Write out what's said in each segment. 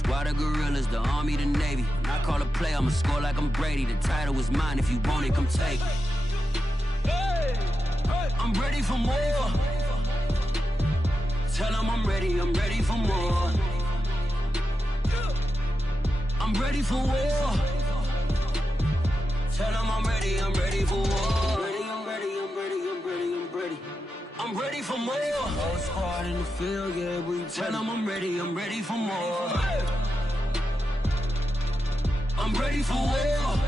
Squad of gorillas, the Army, the Navy. When I call a play, I'ma score like I'm Brady. The title is mine, if you want it, come take it. I'm ready for more. Tell them I'm ready for more. I'm ready for war. Tell them I'm ready for war. I'm ready for more. Whole squad in the field, yeah, we tell them I'm ready for more. I'm ready for war.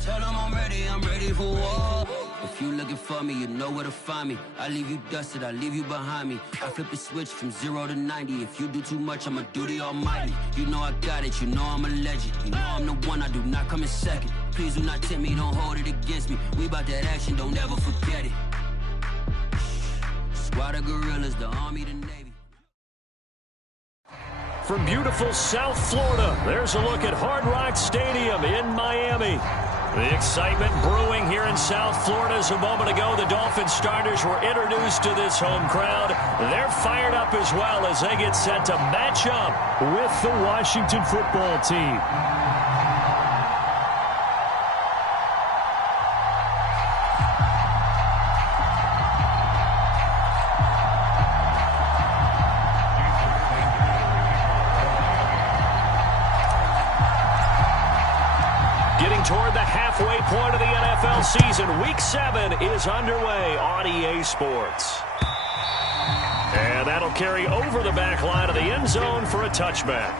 Tell them I'm ready for war. If you looking for me, you know where to find me. I leave you dusted, I leave you behind me. I flip the switch from 0 to 90. If you do too much, I'ma do the almighty. You know I got it, you know I'm a legend. You know I'm the one, I do not come in second. Please do not tempt me, don't hold it against me. We about that action, don't ever forget it. Squad of gorillas, the Army, the Navy. From beautiful South Florida, there's a look at Hard Rock Stadium in Miami. The excitement brewing here in South Florida. As a moment ago, the Dolphins starters were introduced to this home crowd. They're fired up as well as they get set to match up with the Washington football team. Toward the halfway point of the NFL season. Week 7 is underway on EA Sports. And that'll carry over the back line of the end zone for a touchback.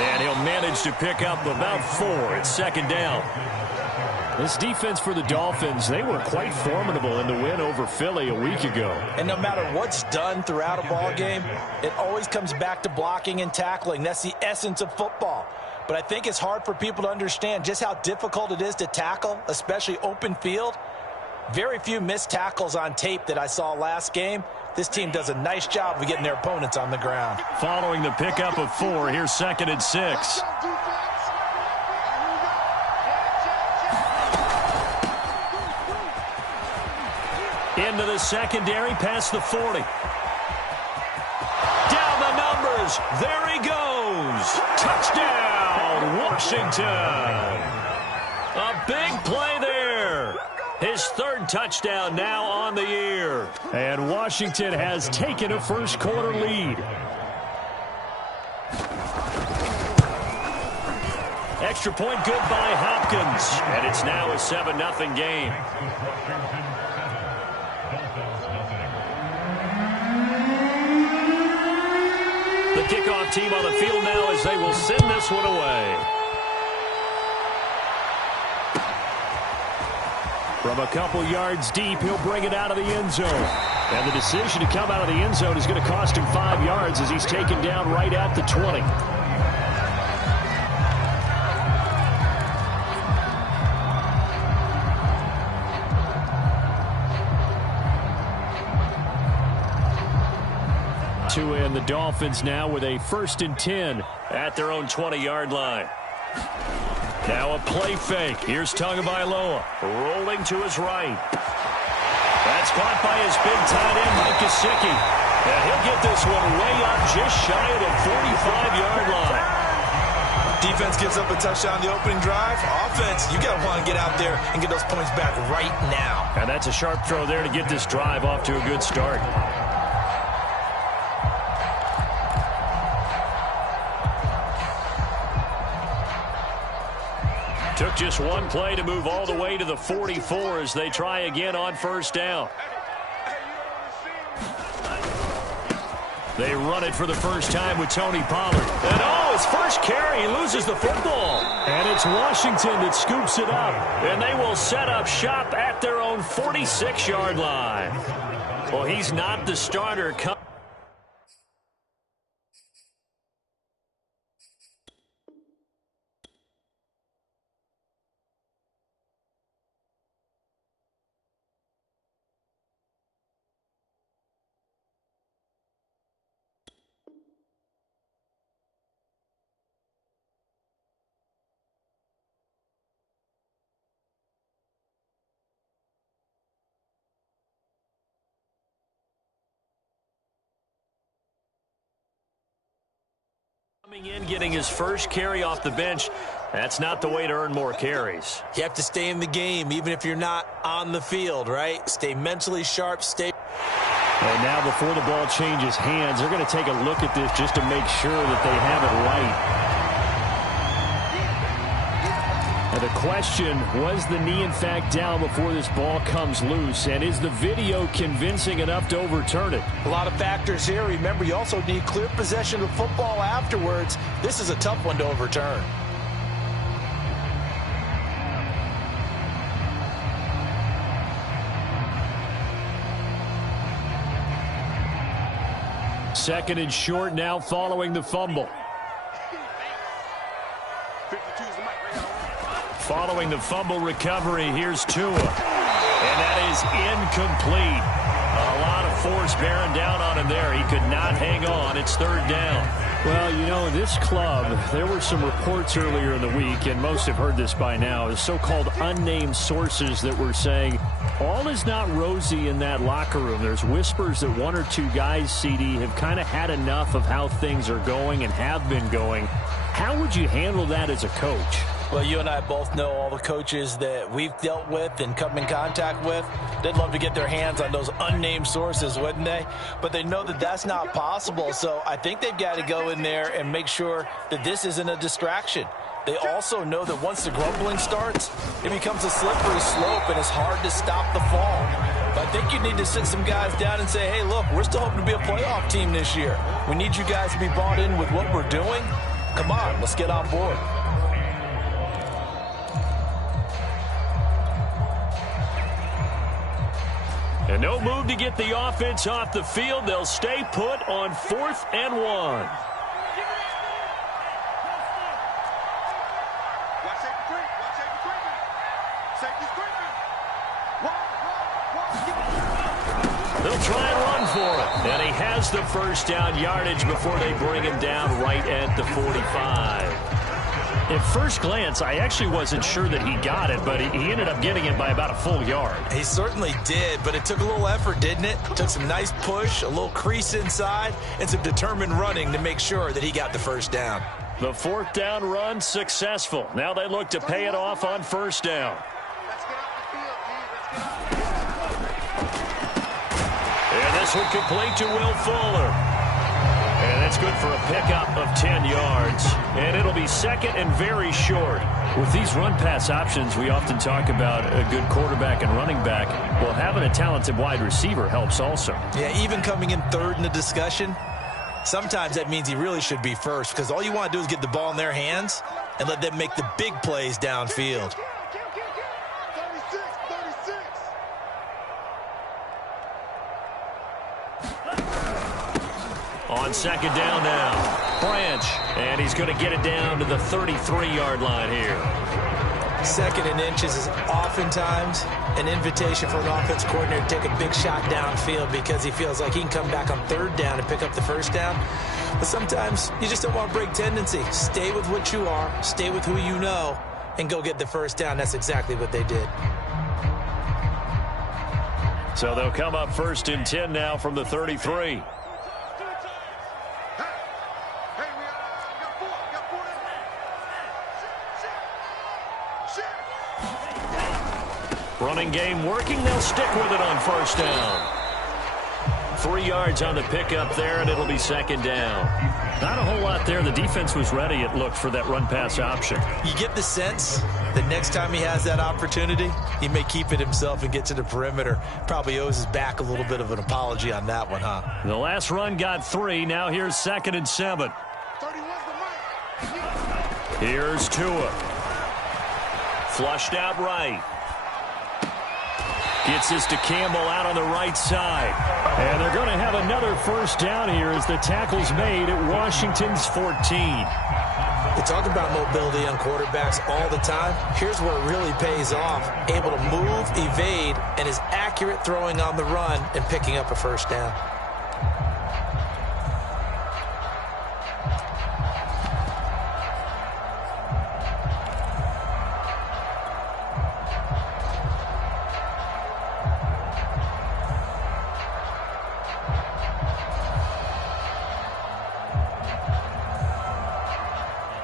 And he'll manage to pick up about 4. It's second down. This defense for the Dolphins, they were quite formidable in the win over Philly a week ago. And no matter what's done throughout a ball game, it always comes back to blocking and tackling. That's the essence of football. But I think it's hard for people to understand just how difficult it is to tackle, especially open field. Very few missed tackles on tape that I saw last game. This team does a nice job of getting their opponents on the ground. Following the pickup of 4, here's 2nd and 6. Into the secondary, past the 40. Down the numbers. There he goes. Touchdown, Washington. A big play there. His 3rd touchdown now on the year. And Washington has taken a first-quarter lead. Extra point good by Hopkins. And it's now a 7-0 game. The kickoff team on the field now as they will send this one away. From a couple yards deep, he'll bring it out of the end zone. And the decision to come out of the end zone is going to cost him 5 yards as he's taken down right at the 20. To end the Dolphins now with a 1st and 10 at their own 20-yard line. Now a play fake. Here's Tagovailoa rolling to his right. That's caught by his big tight end, Mike Gesicki. And he'll get this one way up just shy of the 45-yard line. Defense gives up a touchdown the opening drive. Offense, you got to want to get out there and get those points back right now. And that's a sharp throw there to get this drive off to a good start. Took just one play to move all the way to the 44 as they try again on 1st down. They run it for the first time with Tony Pollard. And his first carry, he loses the football. And It's Washington that scoops it up, and they will set up shop at their own 46-yard line. Well, he's not the starter. Coming in, getting his first carry off the bench. That's not the way to earn more carries. You have to stay in the game, even if you're not on the field, right? Stay mentally sharp, stay... And now before the ball changes hands, they're going to take a look at this just to make sure that they have it right. And the question, was the knee in fact down before this ball comes loose? And is the video convincing enough to overturn it? A lot of factors here. Remember, you also need clear possession of the football afterwards. This is a tough one to overturn. Second and short now following the fumble. Following the fumble recovery, here's Tua. And that is incomplete. A lot of force bearing down on him there. He could not hang on. It's third down. Well, you know, this club, there were some reports earlier in the week, and most have heard this by now, is so-called unnamed sources that were saying all is not rosy in that locker room. There's whispers that one or two guys, CD, have kind of had enough of how things are going and have been going. How would you handle that as a coach? Well, you and I both know all the coaches that we've dealt with and come in contact with. They'd love to get their hands on those unnamed sources, wouldn't they? But they know that that's not possible, so I think they've got to go in there and make sure that this isn't a distraction. They also know that once the grumbling starts, it becomes a slippery slope, and it's hard to stop the fall. But I think you need to sit some guys down and say, hey, look, we're still hoping to be a playoff team this year. We need you guys to be bought in with what we're doing. Come on, let's get on board. And no move to get the offense off the field. They'll stay put on 4th and 1. They'll try and run for it. And he has the first down yardage before they bring him down right at the 45. At first glance, I actually wasn't sure that he got it, but he ended up getting it by about a full yard. He certainly did, but it took a little effort, didn't it? Took some nice push, a little crease inside, and some determined running to make sure that he got the first down. The 4th down run successful. Now they look to pay it off on 1st down. And this one complete to Will Fuller. And that's good for a pickup of 10 yards. And it'll be 2nd and very short. With these run-pass options, we often talk about a good quarterback and running back. Well, having a talented wide receiver helps also. Yeah, even coming in 3rd in the discussion, sometimes that means he really should be first, because all you want to do is get the ball in their hands and let them make the big plays downfield. On 2nd down now, Branch, and he's going to get it down to the 33-yard line here. 2nd and inches is oftentimes an invitation for an offense coordinator to take a big shot downfield because he feels like he can come back on 3rd down and pick up the 1st down. But sometimes you just don't want to break tendency. Stay with what you are, stay with who you know, and go get the 1st down. That's exactly what they did. So they'll come up 1st and 10 now from the 33. Running game working. They'll stick with it on 1st down. 3 yards on the pickup there, and it'll be 2nd down. Not a whole lot there. The defense was ready, it looked, for that run-pass option. You get the sense that next time he has that opportunity, he may keep it himself and get to the perimeter. Probably owes his back a little bit of an apology on that one, huh? The last run got 3. Now here's 2nd and 7. Here's Tua. Flushed out right. Gets this to Campbell out on the right side. And they're going to have another first down here as the tackle's made at Washington's 14. We talk about mobility on quarterbacks all the time. Here's where it really pays off. Able to move, evade, and is accurate throwing on the run and picking up a first down.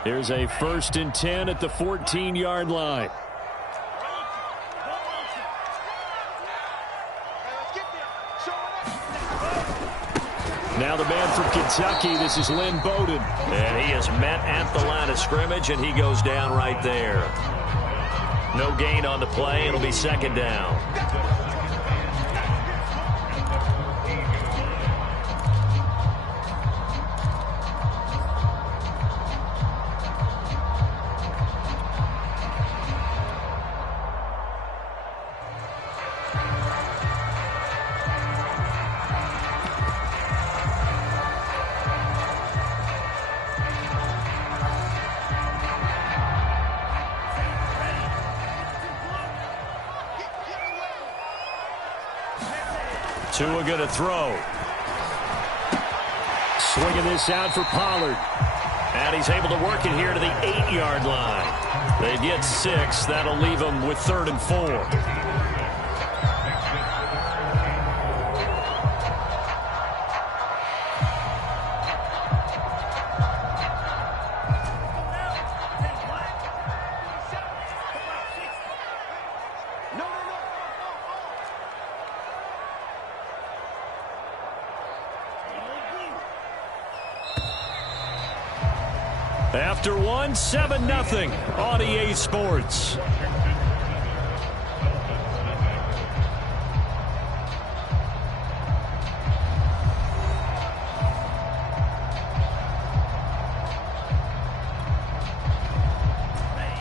Here's a 1st and 10 at the 14-yard line. Now the man from Kentucky, this is Lynn Bowden. And he is met at the line of scrimmage, and he goes down right there. No gain on the play. It'll be 2nd down. Tua going to throw. Swinging this out for Pollard. And he's able to work it here to the 8-yard line. They get 6. That'll leave them with 3rd and 4. After one, 7-0 on EA Sports.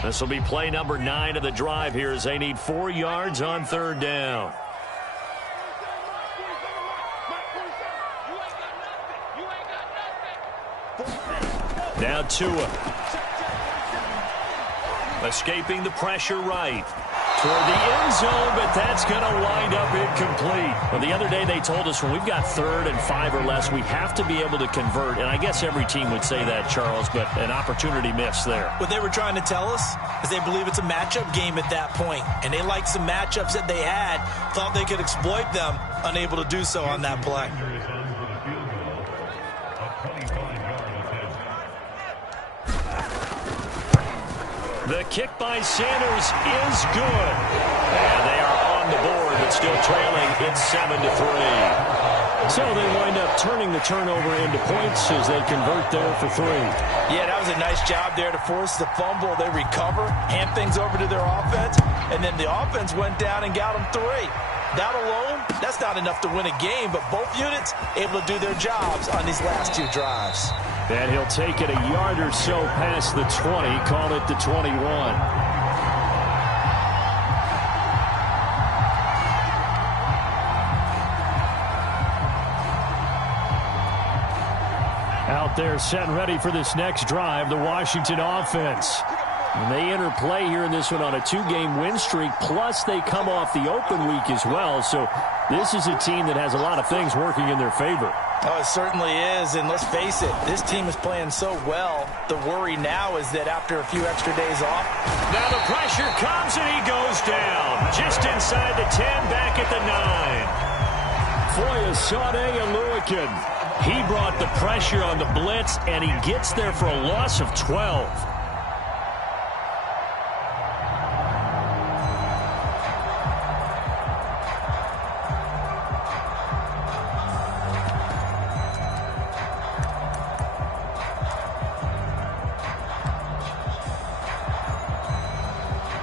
This will be play number 9 of the drive here as they need 4 yards on 3rd down. Now Tua. Escaping the pressure right. Toward the end zone, but that's going to wind up incomplete. Well, the other day they told us when we've got 3rd and 5 or less, we have to be able to convert. And I guess every team would say that, Charles, but an opportunity missed there. What they were trying to tell us is they believe it's a matchup game at that point. And they liked some matchups that they had, thought they could exploit them, unable to do so on that play. The kick by Sanders is good. And they are on the board, but still trailing. It's 7-3. So they wind up turning the turnover into points as they convert there for 3. Yeah, that was a nice job there to force the fumble. They recover, hand things over to their offense, and then the offense went down and got them 3. That alone, that's not enough to win a game, but both units able to do their jobs on these last 2 drives. And he'll take it a yard or so past the 20, call it the 21. Out there set and ready for this next drive, the Washington offense. And they enter play here in this one on a 2-game win streak, plus they come off the open week as well. So this is a team that has a lot of things working in their favor. Oh, it certainly is, and let's face it, this team is playing so well. The worry now is that after a few extra days off. Now the pressure comes and he goes down. Just inside the 10, back at the 9. Foyesade Oluwakin. He brought the pressure on the blitz, and he gets there for a loss of 12.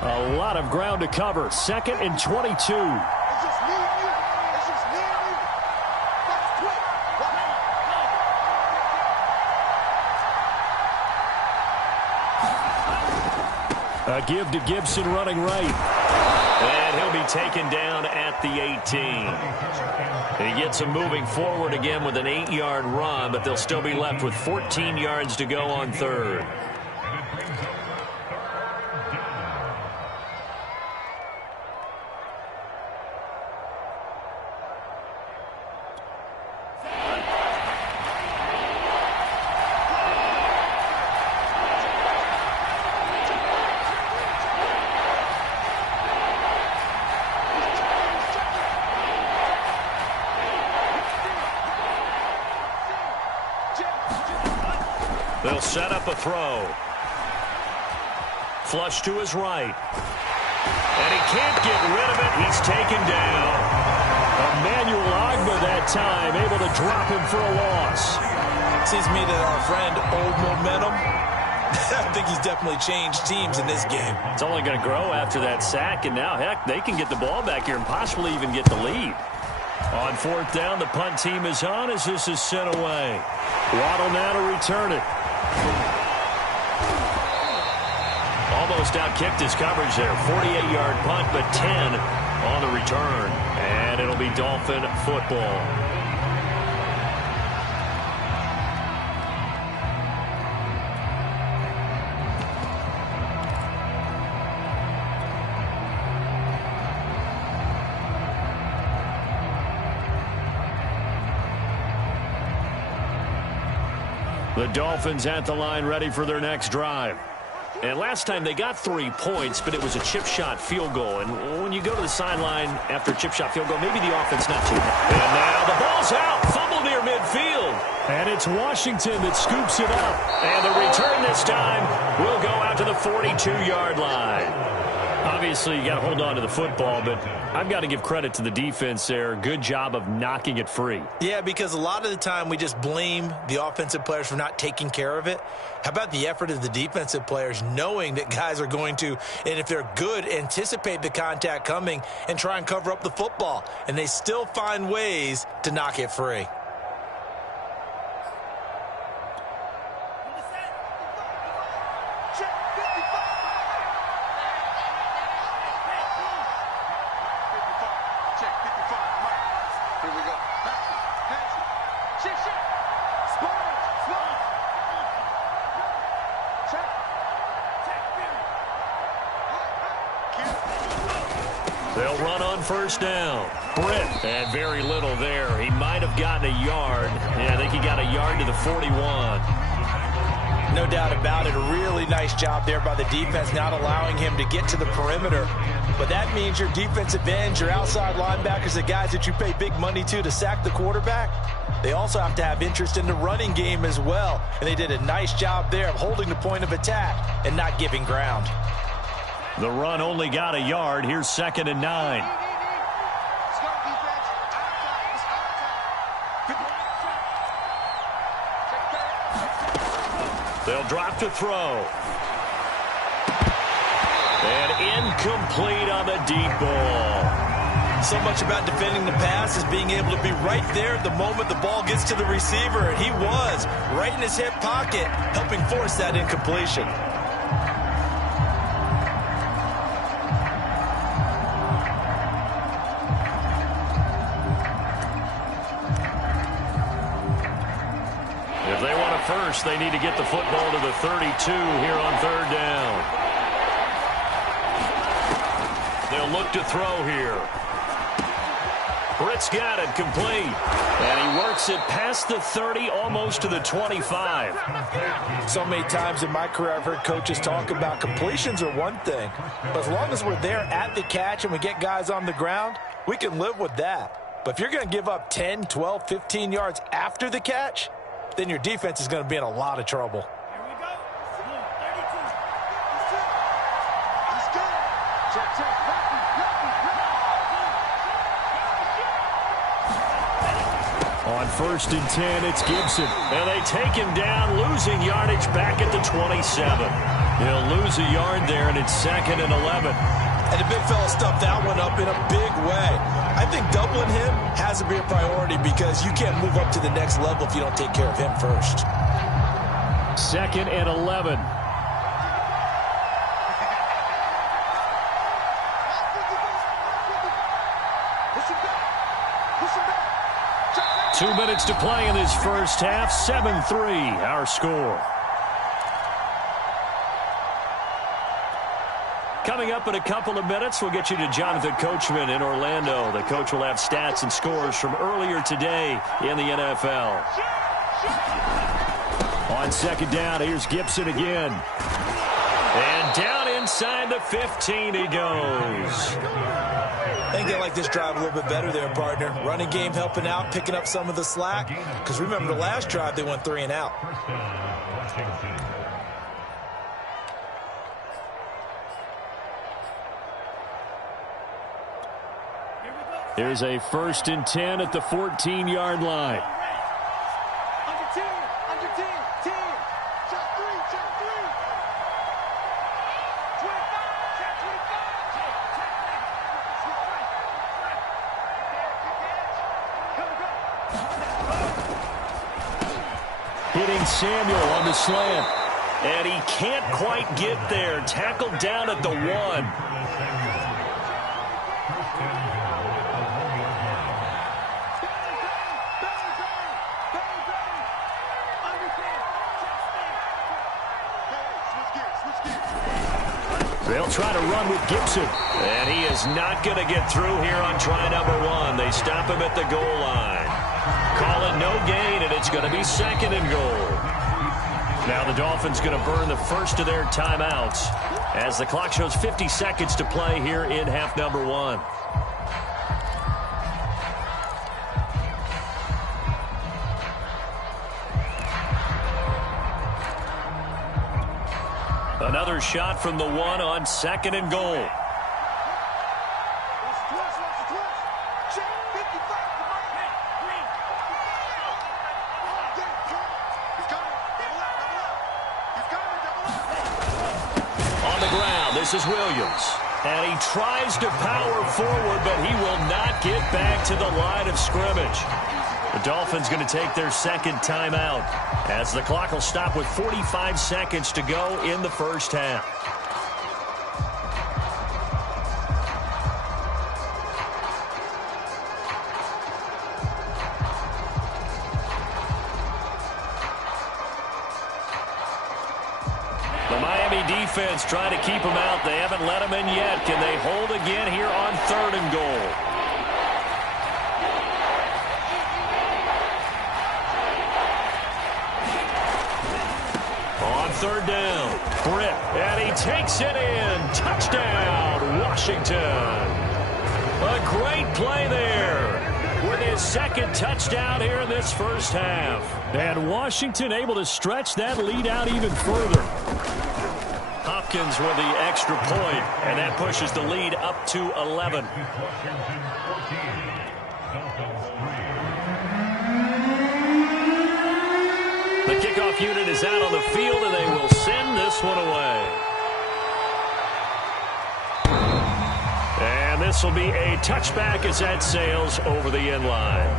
A lot of ground to cover. 2nd and 22. A give to Gibson running right. And he'll be taken down at the 18. He gets him moving forward again with an 8-yard run, but they'll still be left with 14 yards to go on third. They'll set up a throw. Flush to his right. And he can't get rid of it. He's taken down. Emmanuel Agba that time, able to drop him for a loss. Seems to me that our friend, old momentum, I think he's definitely changed teams in this game. It's only going to grow after that sack, and now, heck, they can get the ball back here and possibly even get the lead. On fourth down, the punt team is on as this is sent away. Waddle now to return it. Almost out-kicked his coverage there. 48-yard punt, but 10 on the return. And it'll be Dolphin football. The Dolphins at the line ready for their next drive. And last time they got 3 points, but it was a chip shot field goal. And when you go to the sideline after a chip shot field goal, maybe the offense not too happy. And now the ball's out. Fumble near midfield. And it's Washington that scoops it up. And the return this time will go out to the 42-yard line. Obviously, you got to hold on to the football, but I've got to give credit to the defense there. Good job of knocking it free. Yeah, because a lot of the time we just blame the offensive players for not taking care of it. How about the effort of the defensive players knowing that guys are going to, and if they're good, anticipate the contact coming and try and cover up the football. And they still find ways to knock it free. They'll run on first down. Britt, and very little there. He might have gotten a yard. Yeah, I think he got a yard to the 41. No doubt about it. A really nice job there by the defense, not allowing him to get to the perimeter. But that means your defensive ends, your outside linebackers, the guys that you pay big money to sack the quarterback, they also have to have interest in the running game as well. And they did a nice job there of holding the point of attack and not giving ground. The run only got a yard. Here's 2nd and 9. They'll drop to throw. And incomplete on the deep ball. So much about defending the pass is being able to be right there at the moment the ball gets to the receiver. And he was right in his hip pocket, helping force that incompletion. First, they need to get the football to the 32 here on third down. They'll look to throw here. Britt's got it complete. And he works it past the 30, almost to the 25. So many times in my career I've heard coaches talk about completions are one thing. But as long as we're there at the catch and we get guys on the ground, we can live with that. But if you're going to give up 10, 12, 15 yards after the catch, then your defense is going to be in a lot of trouble. Here we go. 32. Let's go. Check. On 1st and 10, it's Gibson. And they take him down, losing yardage back at the 27. He'll lose a yard there, and it's 2nd and 11. And the big fella stuffed that one up in a big way. I think doubling him has to be a priority because you can't move up to the next level if you don't take care of him first. 2nd and 11. 2 minutes to play in this first half. 7-3, our score. Coming up in a couple of minutes, we'll get you to Jonathan Coachman in Orlando. The coach will have stats and scores from earlier today in the NFL. On second down, here's Gibson again. And down inside the 15 he goes. I think they like this drive a little bit better there, partner. Running game helping out, picking up some of the slack. Because remember, the last drive, they went 3 and out. Here's a 1st and 10 at the 14-yard line. Under 10, 10. Shot 3, 25, shot 25. Hitting Samuel on the slant. And he can't quite get there. Tackled down at the 1. They'll try to run with Gibson. And he is not going to get through here on try number 1. They stop him at the goal line. Call it no gain, and it's going to be 2nd and goal. Now the Dolphins going to burn the first of their timeouts as the clock shows 50 seconds to play here in half number 1. Another shot from the 1 on 2nd and goal. On the ground, this is Williams. And he tries to power forward, but he will not get back to the line of scrimmage. The Dolphins going to take their 2nd timeout as the clock will stop with 45 seconds to go in the first half. The Miami defense trying to keep him out. They haven't let him in yet. Can they hold again here on 3rd and goal? On 3rd down, Britt, and he takes it in. Touchdown, Washington. A great play there with his 2nd touchdown here in this first half. And Washington able to stretch that lead out even further. Hopkins with the extra point, and that pushes the lead up to 11. The kickoff unit is out on the field, and they will send this one away. And this will be a touchback as that sails over the end line.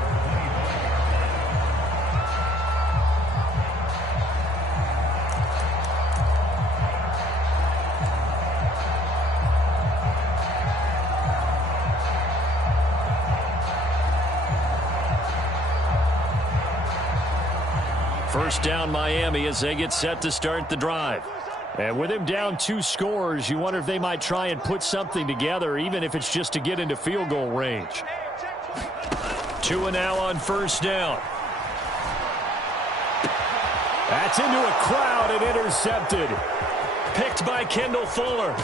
First down Miami as they get set to start the drive. And with him down 2 scores, you wonder if they might try and put something together, even if it's just to get into field goal range. 2 and now on 1st down. That's into a crowd and intercepted. Picked by Kendall Fuller.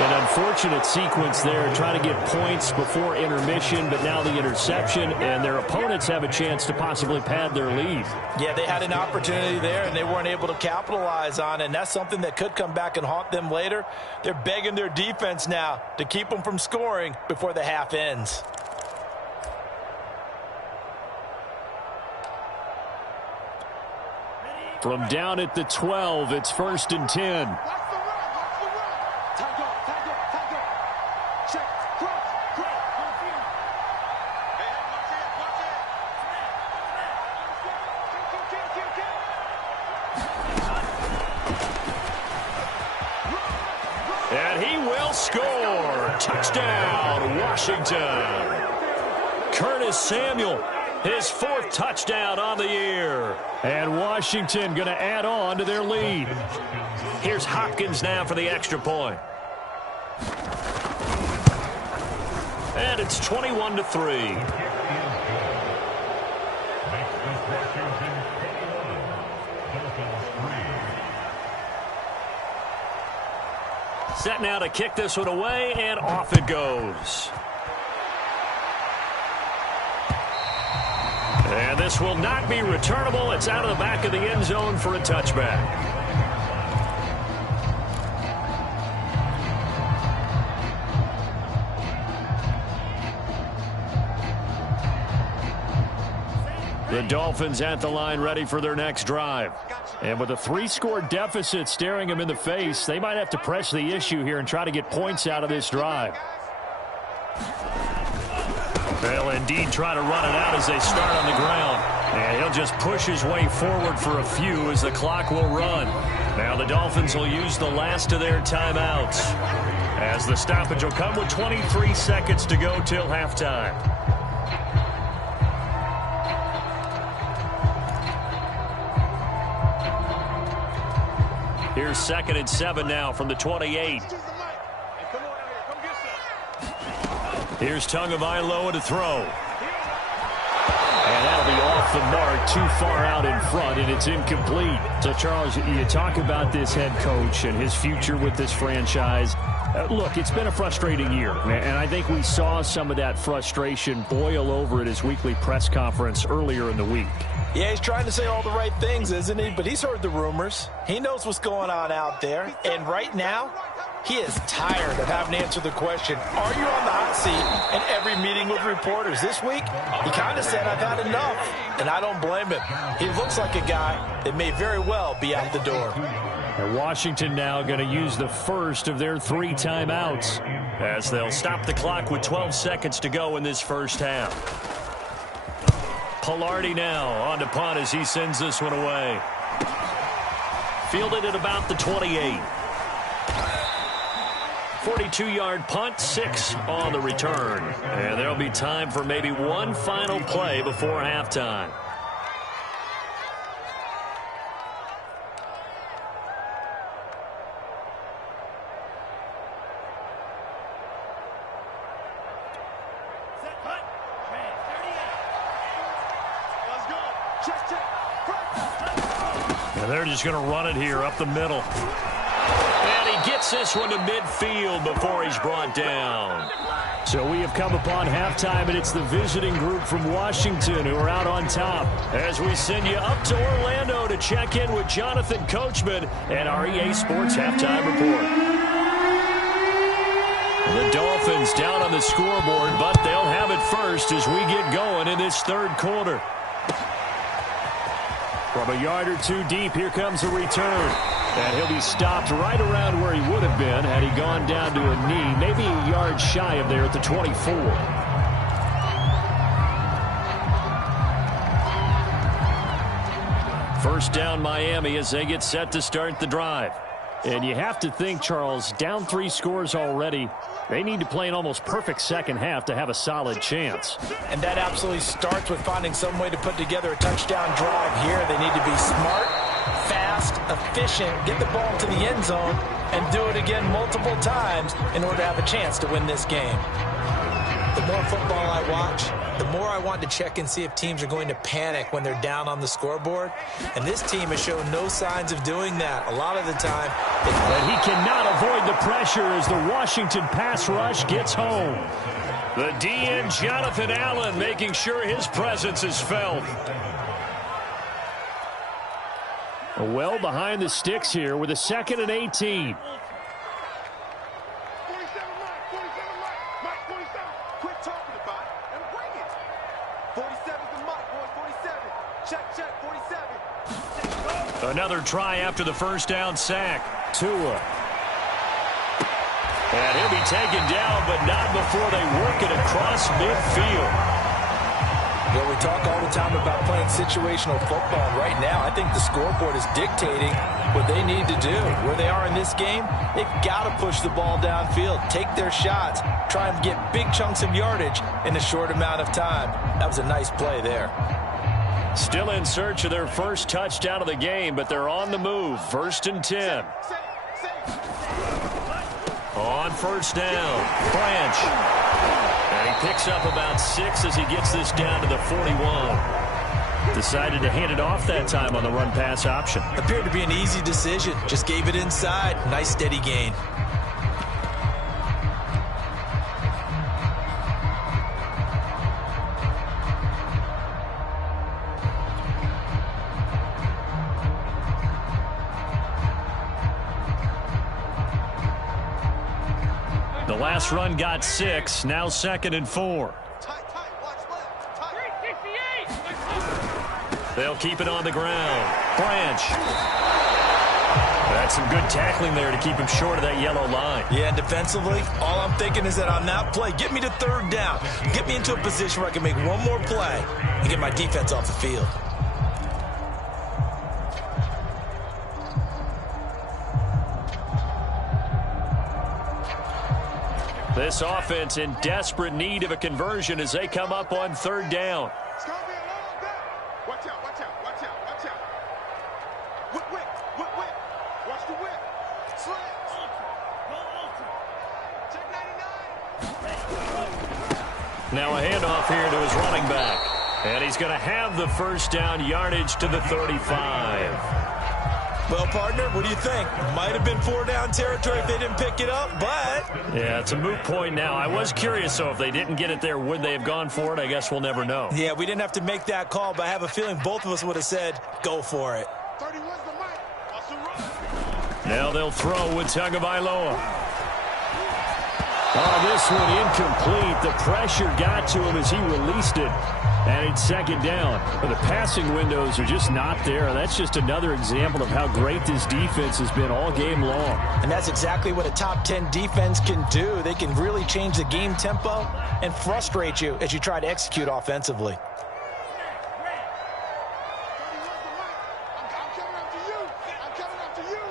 An unfortunate sequence there, trying to get points before intermission, but now the interception, and their opponents have a chance to possibly pad their lead. Yeah, they had an opportunity there, and they weren't able to capitalize on it, and that's something that could come back and haunt them later. They're begging their defense now to keep them from scoring before the half ends. From down at the 12, it's 1st and 10. And he will score. Touchdown, Washington. Curtis Samuel His 4th touchdown on the year. And Washington going to add on to their lead. Here's Hopkins now for the extra point. And it's 21-3. Set now to kick this one away, and off it goes. And this will not be returnable. It's out of the back of the end zone for a touchback. The Dolphins at the line ready for their next drive. And with a 3-score deficit staring them in the face, they might have to press the issue here and try to get points out of this drive. They'll indeed try to run it out as they start on the ground. And he'll just push his way forward for a few as the clock will run. Now the Dolphins will use the last of their timeouts, as the stoppage will come with 23 seconds to go till halftime. Here's 2nd and 7 now from the 28. Here's Tagovailoa to throw. And that'll be off the mark, too far out in front, and it's incomplete. So, Charles, you talk about this head coach and his future with this franchise. Look, it's been a frustrating year, and I think we saw some of that frustration boil over at his weekly press conference earlier in the week. Yeah, he's trying to say all the right things, isn't he? But he's heard the rumors. He knows what's going on out there. And right now, he is tired of having to answer the question, are you on the hot seat in every meeting with reporters? This week, he kind of said, I've had enough. And I don't blame him. He looks like a guy that may very well be out the door. And Washington now going to use the first of their 3 timeouts, as they'll stop the clock with 12 seconds to go in this first half. Pilardi now on to punt as he sends this one away. Fielded at about the 28. 42-yard punt, 6 on the return. And there'll be time for maybe one final play before halftime. And they're just going to run it here up the middle. And he gets this one to midfield before he's brought down. So we have come upon halftime, and it's the visiting group from Washington who are out on top, as we send you up to Orlando to check in with Jonathan Coachman and our EA Sports Halftime Report. The Dolphins down on the scoreboard, but they'll have it first as we get going in this third quarter. From a yard or 2 deep, here comes a return. And he'll be stopped right around where he would have been had he gone down to a knee, maybe a yard shy of there at the 24. First down Miami as they get set to start the drive. And you have to think, Charles, down 3 scores already. They need to play an almost perfect second half to have a solid chance. And that absolutely starts with finding some way to put together a touchdown drive here. They need to be smart, fast, efficient, get the ball to the end zone, and do it again multiple times in order to have a chance to win this game. The more football I watch, the more I want to check and see if teams are going to panic when they're down on the scoreboard. And this team has shown no signs of doing that. A lot of the time. And he cannot avoid the pressure as the Washington pass rush gets home. The DN, Jonathan Allen, making sure his presence is felt. Well behind the sticks here with a 2nd and 18. Another try after the first down sack. Tua. And he'll be taken down, but not before they work it across midfield. Yeah, we talk all the time about playing situational football. And right now, I think the scoreboard is dictating what they need to do. Where they are in this game, they've got to push the ball downfield, take their shots, try and get big chunks of yardage in a short amount of time. That was a nice play there. Still in search of their first touchdown of the game, but they're on the move. 1st and 10. On first down, Branch. And he picks up about 6 as he gets this down to the 41. Decided to hand it off that time on the run-pass option. Appeared to be an easy decision. Just gave it inside. Nice steady gain. The last run got 6. Now 2nd and 4. They'll keep it on the ground. Branch. That's some good tackling there to keep him short of that yellow line. Yeah, and defensively, all I'm thinking is that on that play, get me to 3rd down. Get me into a position where I can make one more play and get my defense off the field. This offense in desperate need of a conversion as they come up on 3rd down. It's going to be a long day. Watch out, watch out, watch out, watch out. Whip, whip, whip, whip. Watch the whip. Slants. Check 99. Now a handoff here to his running back. And he's going to have the first down yardage to the 35. Well, partner, what do you think? Might have been 4-down territory if they didn't pick it up, but... Yeah, it's a moot point now. I was curious, so if they didn't get it there, would they have gone for it? I guess we'll never know. Yeah, we didn't have to make that call, but I have a feeling both of us would have said, go for it. 31's the mic. Also run. Now they'll throw with Tagovailoa. Oh, this one incomplete. The pressure got to him as he released it. And it's 2nd down. But the passing windows are just not there. That's just another example of how great this defense has been all game long. And that's exactly what a top 10 defense can do. They can really change the game tempo and frustrate you as you try to execute offensively. 31's the mic. I'm coming after you. I'm coming after you.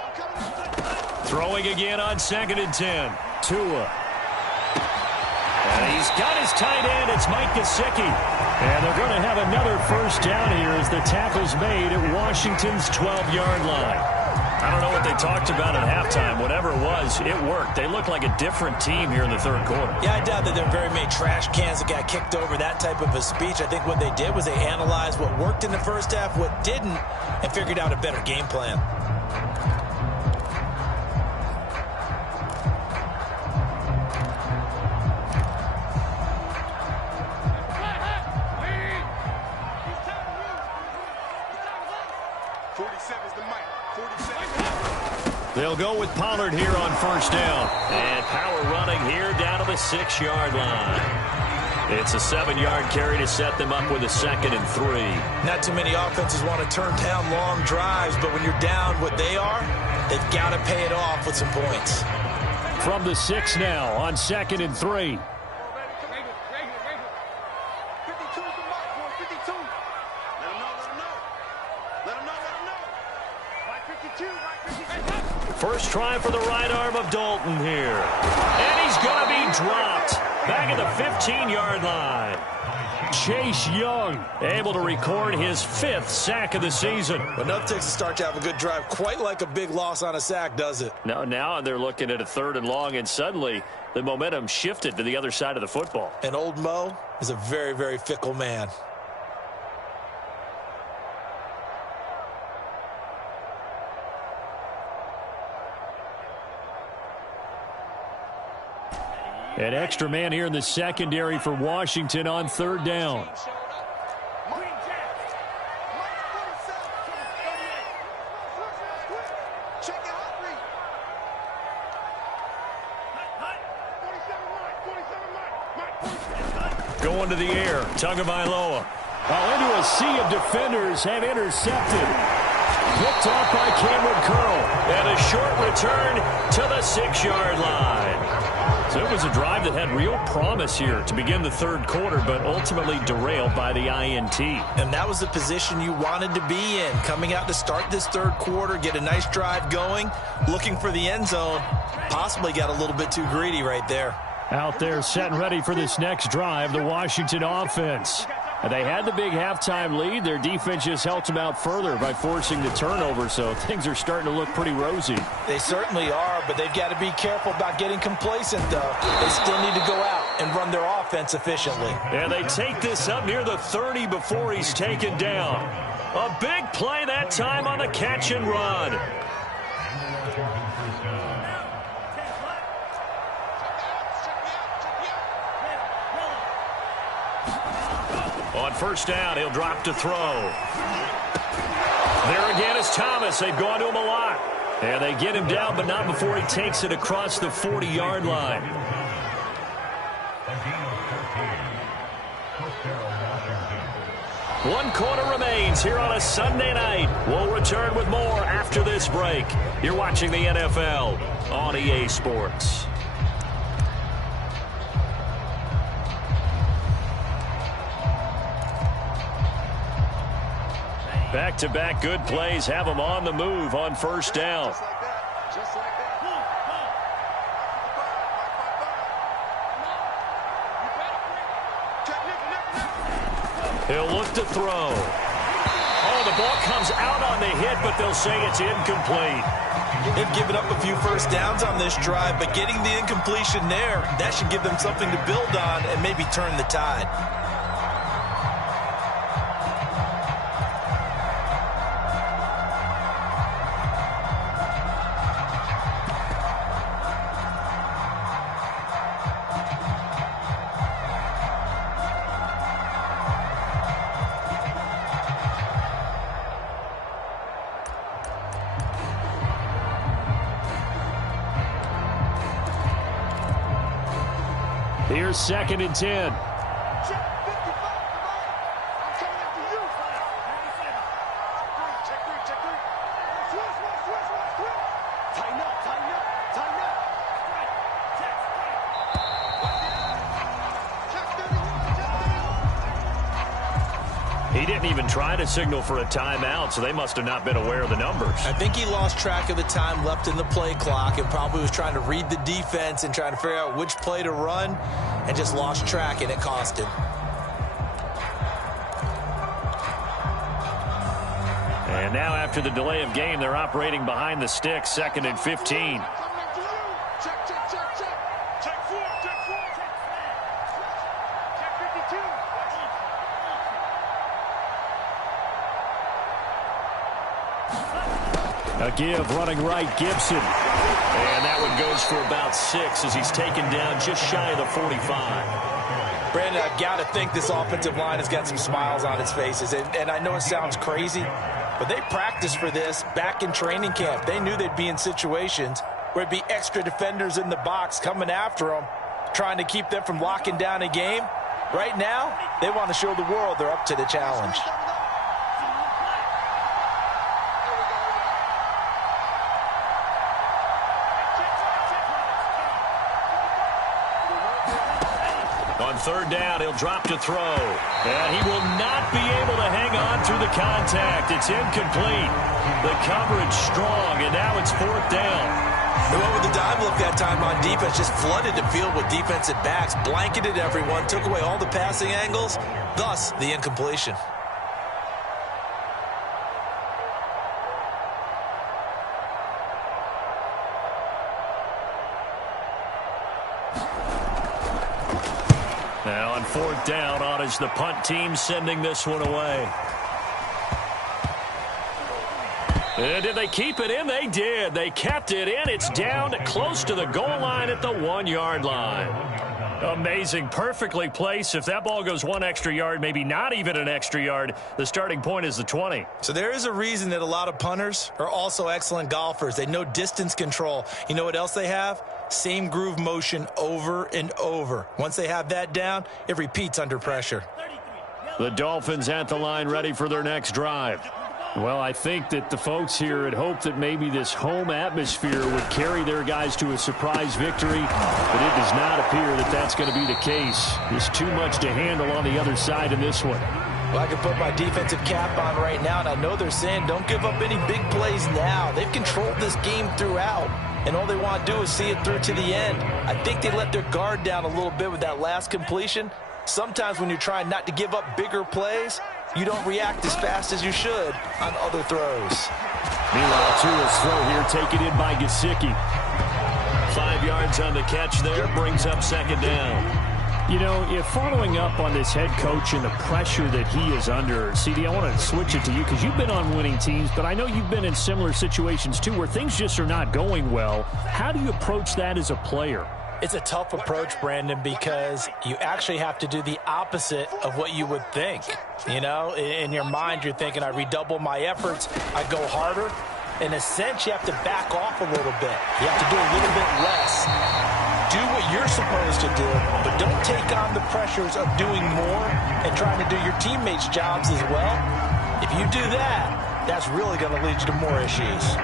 I'm coming after you. Throwing again on 2nd and 10. Tua. And he's got his tight end. It's Mike Gesicki. And they're going to have another first down here as the tackle's made at Washington's 12-yard line. I don't know what they talked about at halftime. Whatever it was, it worked. They look like a different team here in the 3rd quarter. Yeah, I doubt that there are very many trash cans that got kicked over, that type of a speech. I think what they did was they analyzed what worked in the first half, what didn't, and figured out a better game plan. They'll go with Pollard here on first down. And power running here down to the 6-yard line. It's a 7-yard carry to set them up with a 2nd and 3. Not too many offenses want to turn down long drives, but when you're down what they are, they've got to pay it off with some points. From the 6 now on 2nd and 3. 52's the mic, boy. 52. Let him know, let him know. Let him know, let him know. Mike 52, Mike 52. First try for the right arm of Dalton here. And he's going to be dropped. Back at the 15-yard line. Chase Young able to record his 5th sack of the season. Enough takes to start to have a good drive. Quite like a big loss on a sack, does it? Now they're looking at a 3rd and long, and suddenly the momentum shifted to the other side of the football. And old Mo is a very, very fickle man. An extra man here in the secondary for Washington on 3rd down. Going to the air, Tagovailoa. Into a sea of defenders have intercepted. Picked off by Cameron Curl. And a short return to the 6-yard line. So it was a drive that had real promise here to begin the third quarter, but ultimately derailed by the INT. And that was the position you wanted to be in, coming out to start this third quarter, get a nice drive going, looking for the end zone. Possibly got a little bit too greedy right there. Out there set and ready for this next drive, the Washington offense. They had the big halftime lead. Their defense just helped them out further by forcing the turnover, so things are starting to look pretty rosy. They certainly are, but they've got to be careful about getting complacent, though. They still need to go out and run their offense efficiently. And they take this up near the 30 before he's taken down. A big play that time on the catch and run. On first down, he'll drop to throw. There again is Thomas. They've gone to him a lot. And they get him down, but not before he takes it across the 40-yard line. One quarter remains here on a Sunday night. We'll return with more after this break. You're watching the NFL on EA Sports. Back-to-back good plays have them on the move on first down. Just like that. He'll look to throw. Oh, the ball comes out on the hit, but they'll say it's incomplete. They've given up a few first downs on this drive, but getting the incompletion there, that should give them something to build on and maybe turn the tide. Here's 2nd and 10. Check 55, I'm coming after you. Check three. Switch. Tighten up. Check 31. He didn't even try to signal for a timeout, so they must have not been aware of the numbers. I think he lost track of the time left in the play clock and probably was trying to read the defense and trying to figure out which play to run and just lost track, and it cost him. And now after the delay of game, they're operating behind the sticks, 2nd and 15. Check 4. Check 52. A give running right, Gibson. And that one goes for about 6 as he's taken down just shy of the 45. Brandon, I've got to think this offensive line has got some smiles on its faces. And I know it sounds crazy, but they practiced for this back in training camp. They knew they'd be in situations where it'd be extra defenders in the box coming after them, trying to keep them from locking down a game. Right now, they want to show the world they're up to the challenge. On third down, he'll drop to throw. And he will not be able to hang on through the contact. It's incomplete. The coverage strong, and now it's 4th down. They went with the dime look that time on defense, just flooded the field with defensive backs, blanketed everyone, took away all the passing angles, thus the incompletion. Now on 4th down, on is the punt team sending this one away. And did they keep it in? They did. They kept it in. It's down close to the goal line at the 1-yard line. Amazing. Perfectly placed. If that ball goes 1 extra yard, maybe not even an extra yard, the starting point is the 20. So there is a reason that a lot of punters are also excellent golfers. They know distance control. You know what else they have? Same groove motion over and over. Once they have that down, it repeats under pressure. The Dolphins at the line ready for their next drive. Well, I think that the folks here had hoped that maybe this home atmosphere would carry their guys to a surprise victory, but it does not appear that that's going to be the case. There's too much to handle on the other side in this one. Well, I can put my defensive cap on right now, and I know they're saying don't give up any big plays now. They've controlled this game throughout, and all they want to do is see it through to the end. I think they let their guard down a little bit with that last completion. Sometimes when you're trying not to give up bigger plays, you don't react as fast as you should on other throws. Meanwhile, Tua's throw here taken in by Gesicki. 5 yards on the catch there, brings up second down. You know, if following up on this head coach and the pressure that he is under, CD, I want to switch it to you because you've been on winning teams, but I know you've been in similar situations too where things just are not going well. How do you approach that as a player? It's a tough approach, Brandon, because you actually have to do the opposite of what you would think. You know, in your mind, you're thinking, I redouble my efforts, I go harder. In a sense, you have to back off a little bit. You have to do a little bit less. Do what you're supposed to do, but don't take on the pressures of doing more and trying to do your teammates' jobs as well. If you do that, that's really going to lead you to more issues.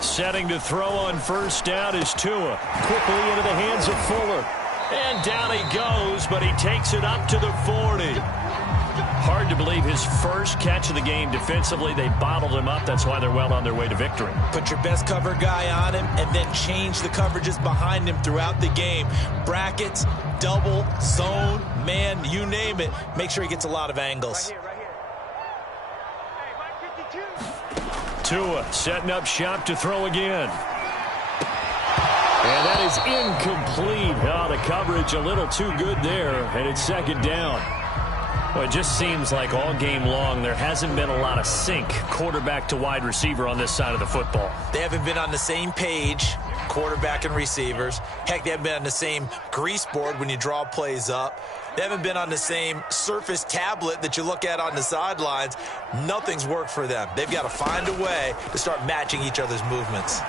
Setting to throw on first down is Tua. Quickly into the hands of Fuller. And down he goes, but he takes it up to the 40. Hard to believe his first catch of the game defensively. They bottled him up. That's why they're well on their way to victory. Put your best cover guy on him and then change the coverages behind him throughout the game. Brackets, double, zone, man, you name it. Make sure he gets a lot of angles. Tua setting up shop to throw again. And that is incomplete. Oh, the coverage a little too good there, and it's second down. Well, it just seems like all game long there hasn't been a lot of sync quarterback to wide receiver on this side of the football. They haven't been on the same page, quarterback and receivers. Heck, they haven't been on the same grease board when you draw plays up. They haven't been on the same Surface tablet that you look at on the sidelines. Nothing's worked for them. They've got to find a way to start matching each other's movements.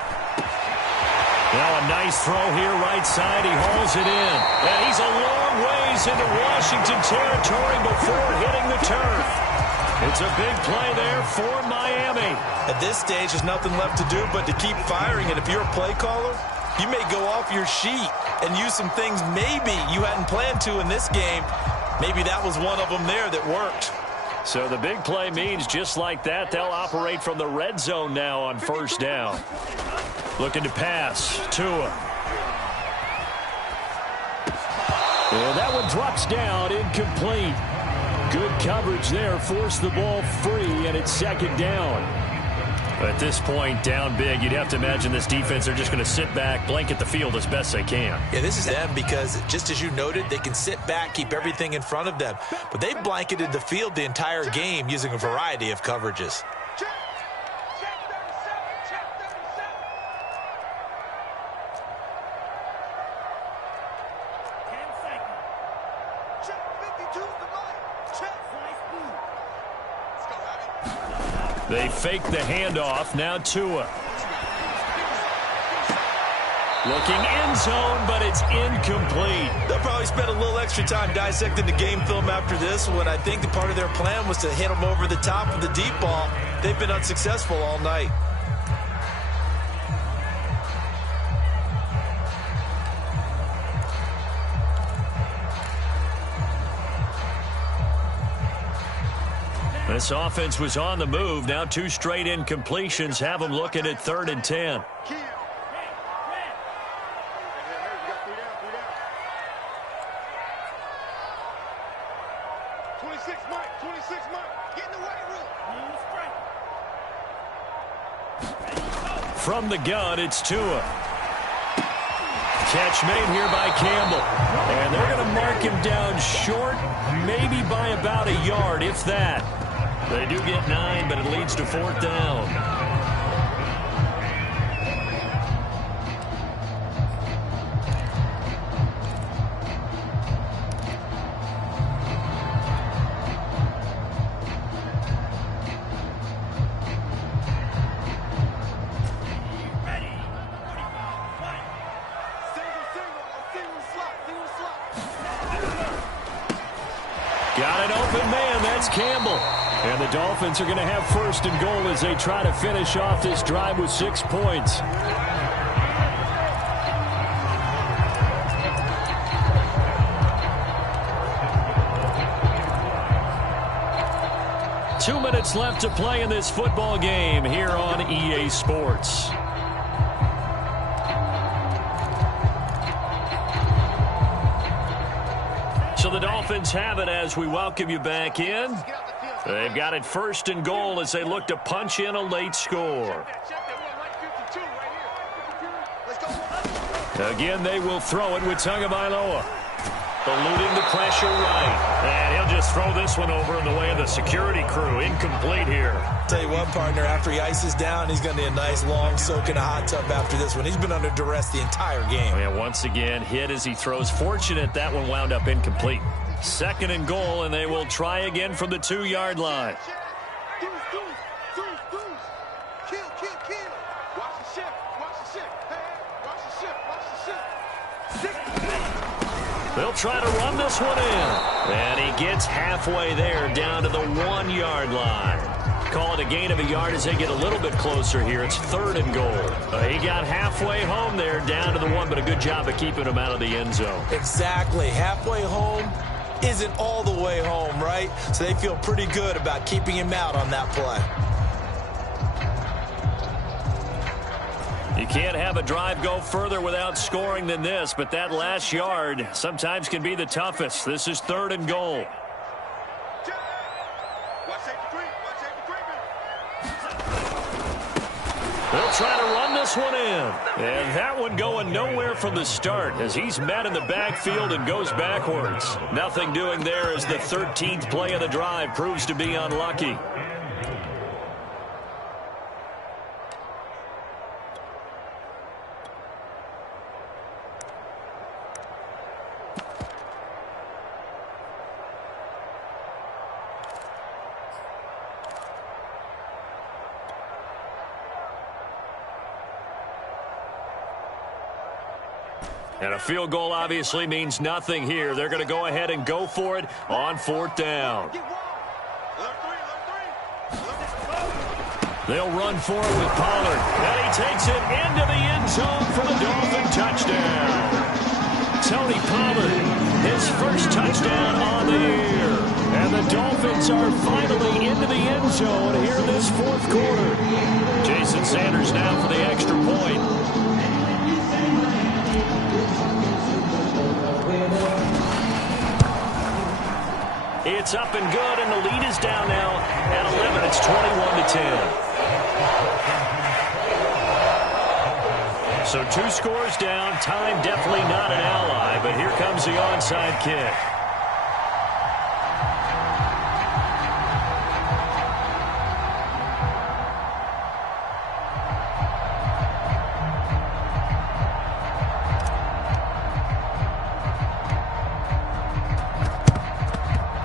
Now a nice throw here right side. He hauls it in. And he's a long ways into Washington territory before hitting the turf. It's a big play there for Miami. At this stage, there's nothing left to do but to keep firing. And if you're a play caller, you may go off your sheet and use some things maybe you hadn't planned to in this game. Maybe that was one of them there that worked. So the big play means just like that, they'll operate from the red zone now on first down. Looking to pass. Tua. And that one drops down, incomplete. Good coverage there, forced the ball free, and it's second down. At this point, down big, you'd have to imagine this defense, they're just going to sit back, blanket the field as best they can. Yeah, this is them because, just as you noted, they can sit back, keep everything in front of them. But they've blanketed the field the entire game using a variety of coverages. They fake the handoff. Now Tua. Looking end zone, but it's incomplete. They'll probably spend a little extra time dissecting the game film after this one. I think the part of their plan was to hit them over the top of the deep ball. They've been unsuccessful all night. This offense was on the move. Now 2 straight incompletions have them looking at 3rd and 10. From the gun, it's Tua. Catch made here by Campbell. And they're going to mark him down short, maybe by about a yard, if that. They do get 9, but it leads to 4th down. Got an open man. That's Campbell. And the Dolphins are going to have first and goal as they try to finish off this drive with 6 points. Two minutes left to play in this football game here on EA Sports. So the Dolphins have it as we welcome you back in. They've got it first and goal as they look to punch in a late score. Again, they will throw it with Tagovailoa. Eluding the pressure right. And he'll just throw this one over in the way of the security crew. Incomplete here. Tell you what, partner, after he ices down, he's going to need a nice long soak in a hot tub after this one. He's been under duress the entire game. Yeah, once again, hit as he throws. Fortunate that one wound up incomplete. Second and goal, and they will try again from the 2-yard line. They'll try to run this one in. And he gets halfway there down to the 1-yard line. Call it a gain of a yard as they get a little bit closer here. It's third and goal. He got halfway home there down to the 1, but a good job of keeping him out of the end zone. Exactly. Halfway home isn't all the way home, right? So they feel pretty good about keeping him out on that play. You can't have a drive go further without scoring than this, but that last yard sometimes can be the toughest. This is third and goal. They'll try to run this one in. And that one going nowhere from the start as he's met in the backfield and goes backwards. Nothing doing there as the 13th play of the drive proves to be unlucky. And a field goal obviously means nothing here. They're going to go ahead and go for it on fourth down. They'll run for it with Pollard. And he takes it into the end zone for the Dolphin touchdown. Tony Pollard, his first touchdown on the year. And the Dolphins are finally into the end zone here in this fourth quarter. Jason Sanders now for the extra point. It's up and good, and the lead is down now at 11. It's 21-10. So 2 scores down. Time definitely not an ally, but here comes the onside kick.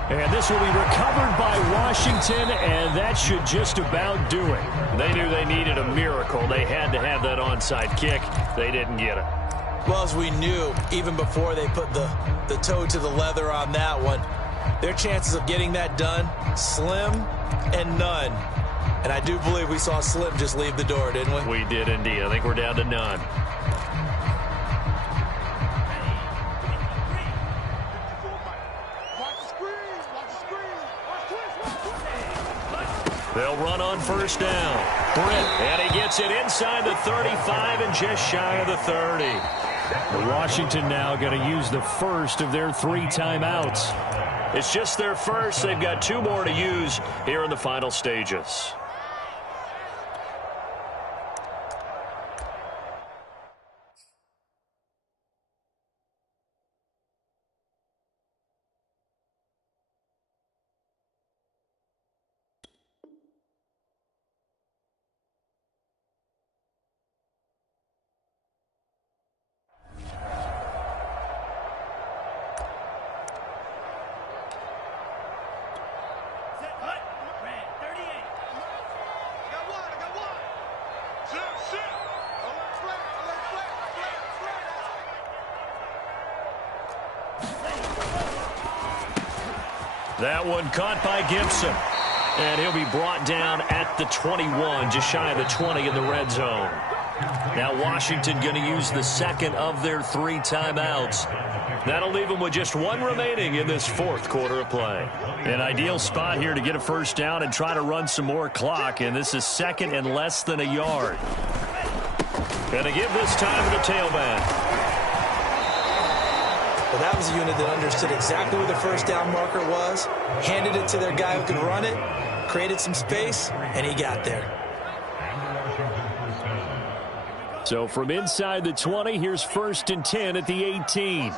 And this will be recovered by Washington, and that should just about do it. They knew they needed a miracle. They had to have that onside kick. They didn't get it. Well, as we knew, even before they put the toe to the leather on that one, their chances of getting that done, slim and none. And I do believe we saw Slim just leave the door, didn't we? We did indeed. I think we're down to none. They'll run on first down. Brent, and he gets it inside the 35 and just shy of the 30. Washington now going to use the first of their 3 timeouts. It's just their first. They've got 2 more to use here in the final stages. That one caught by Gibson. And he'll be brought down at the 21, just shy of the 20 in the red zone. Now Washington going to use the second of their 3 timeouts. That'll leave them with just 1 remaining in this 4th quarter of play. An ideal spot here to get a first down and try to run some more clock, and this is 2nd and less than a yard. And to give this time to the tailback. Well, that was a unit that understood exactly where the first down marker was, handed it to their guy who could run it, created some space, and he got there. So from inside the 20, here's 1st and 10 at the 18.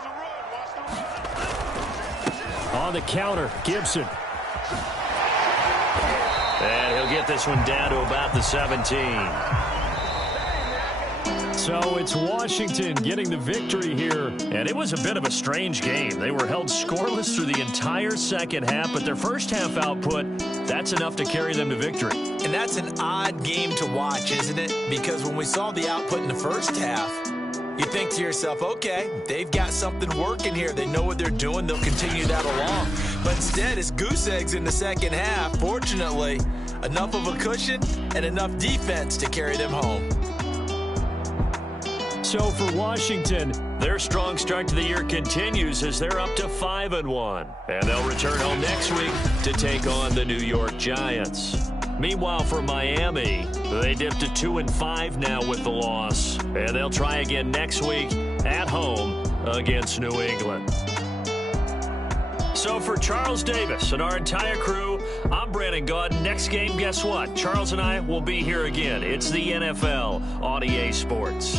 On the counter, Gibson. And he'll get this one down to about the 17. So it's Washington getting the victory here. And it was a bit of a strange game. They were held scoreless through the entire second half, but their first half output, that's enough to carry them to victory. And that's an odd game to watch, isn't it? Because when we saw the output in the first half, you think to yourself, okay, they've got something working here. They know what they're doing. They'll continue that along. But instead, it's goose eggs in the second half. Fortunately, enough of a cushion and enough defense to carry them home. So for Washington, their strong start to the year continues as they're up to 5-1. And they'll return home next week to take on the New York Giants. Meanwhile, for Miami, they dipped to 2-5 now with the loss. And they'll try again next week at home against New England. So for Charles Davis and our entire crew, I'm Brandon Gaudin. Next game, guess what? Charles and I will be here again. It's the NFL on EA Sports.